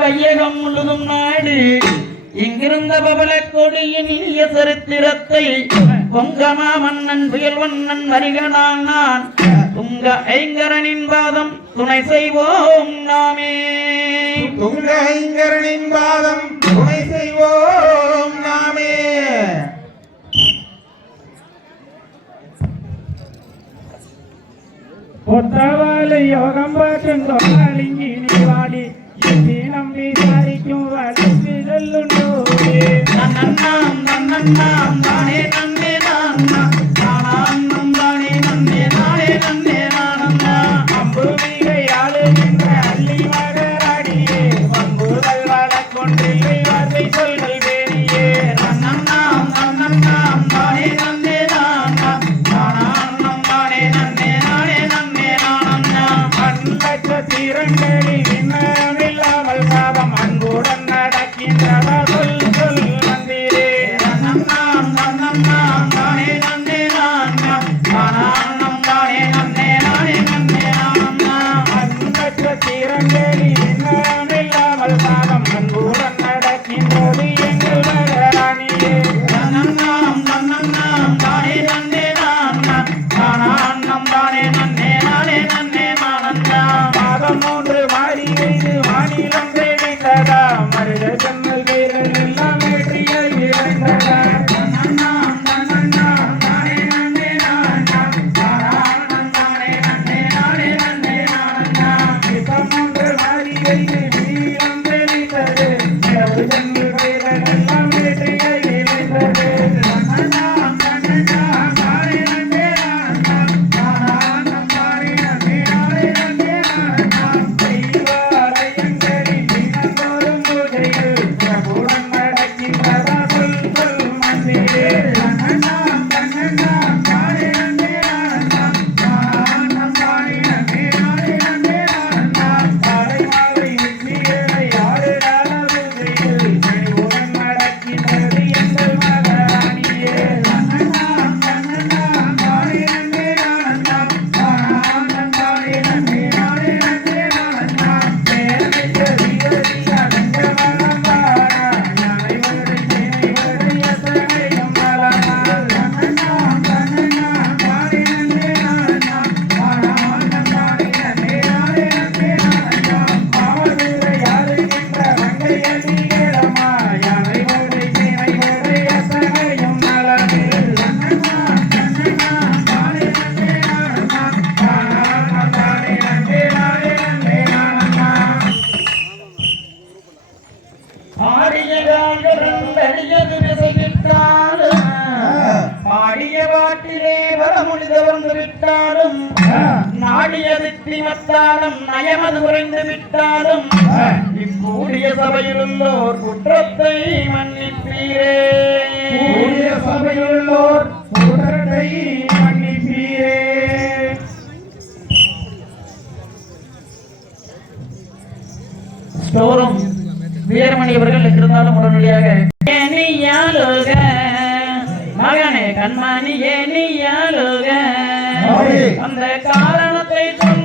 கையகம் முழுதும் நாடு இங்கிருந்த பவள கொடியின் இனிய சரித்திரத்தை பொங்கமா மன்னன் புயல்வண்ணன் வருகனான் நான் துங்க ஐங்கரனின் பாதம் துணை செய்வோம் நாமே. துங்க ஐங்கரனின் பாதம் துணை செய்வோம் நாமே. ஒத்தவாளை யோகம் பார்க்கும் தொழிலிங்கி நீ வாடி நம்பி சாரிக்கும் வளர்ச்சி சொல்லுண்டோ. நன்னண்ணாம் நன்னண்ணாம் தானே நன்னே நான்னா தானான்னம் தானே நன்னே தானே நன்னே நானண்ணா. அம்பு மிகை ஆளுகின்ற அள்ளி மகராடியே பம்புகள் வளர்கொண்டில்லை வார்த்தை சொல்கள் வேணியே. நன்னண்ணாம் நன்னண்ணாம் தானே நன்னே நான்னா தானான்னம் தானே நன்னே தானே நன்னே நானண்ணா. அன்பற்ற தீரங்களில் இன்னமில்லாமல் சாதம் அன்புடன் நடக்கின்றதா சொல் சொல் மந்திரே. நன்னண்ணாம் நன்னண்ணாம் தானே நன்னே நான்னா தானான்னம் தானே நன்னே தானே நன்னே நானண்ணா. அன்பற்ற தீரங்களில் இன்னமில்லாமல் சாதம் அன்புடன் நடக்கின்றது எங்கள் மகராணியே. நன்னண்ணாம் நன்னண்ணாம் தானே நன்னே நான்னா தானான்னம் தானே நன்னே தானே நன்னே நானண்ணா. மாதம் 3 மாறி வைத்து மாநிலம் தேடித்ததா மருத சென்னல் வீரர் எல்லாம் வெற்றியாய் இழந்ததா. நன்னண்ணாம் நன்னண்ணாம் தானே நன்னே நான்னா தானான்னம் தானே நன்னே தானே நன்னே நானண்ணா. 3 மாறி வைத்து வீரம் தேடித்தது மருத சென்னல் வீரர் எல்லாம் வெற்றியாய் இழந்தது. நன்னண்ணாம் நன்னண்ணாம் தானே நன்னே நான்னா தானான்னம் தானே நன்னே தானே நன்னே நானண்ணா. தெய்வாலயங்களில் தினந்தோறும் பூஜைகள் பிரபுடன் நடக்கின்றதா சொல் சொல் மந்திரே. நன்னண்ணாம் நன்னண்ணாம் தானே நன்னே நான்னா தானான்னம் தானே நன்னே தானே நன்னே நானண்ணா. தலைமாலை வெற்றிகளை ஆளுடாத பூஜைகள் பிரபுடன் நடக்கின்றது எங்கள் மகாராணியே. நன்னண்ணாம் நன்னண்ணாம் தானே நன்னே நானண்ணா தானான்னம் தானே நன்னே தானே நன்னே நானண்ணா. பேரமிக்க வீரதியா வெங்கமலம் வாரா யானை வருடை சேனை வருடை எத்தனையும் மலமால். நன்னண்ணாம் நன்னண்ணாம் தானே நன்னே நானண்ணா தானான்னம் தானே நன்னே தானே நன்னே நானண்ணா. மாமதுரை ஆளுகின்ற மங்கையதிகளமா யானை வருடை சேனை வருடை எத்தனையும் மலமில். நன்னண்ணாம் நன்னண்ணாம் தானே நன்னே நானண்ணா தானான்னம் தானே நன்னே தானே நன்னே நானண்ணா. ஆடிய காண்களும் வெளியது விசைவிட்டாலும் பாடிய பாட்டிலே வரமுடித வந்து விட்டாலும் நாடிய தித்திமத்தாலும் நயமது குறைந்து விட்டாலும் இக்கூடிய சபையிலுள்ளோர் குற்றத்தை மன்னிப்பீரே. கூடிய சபையுள்ளோர் குற்றத்தை மன்னிப்பீரே. ஸ்டோரும் வீரமணி அவர்கள் இருந்தாலும் உடனடியாக ஏனியாலுக மகனே கண்மணி ஏனியாலுக அந்த காரணத்தை சொன்ன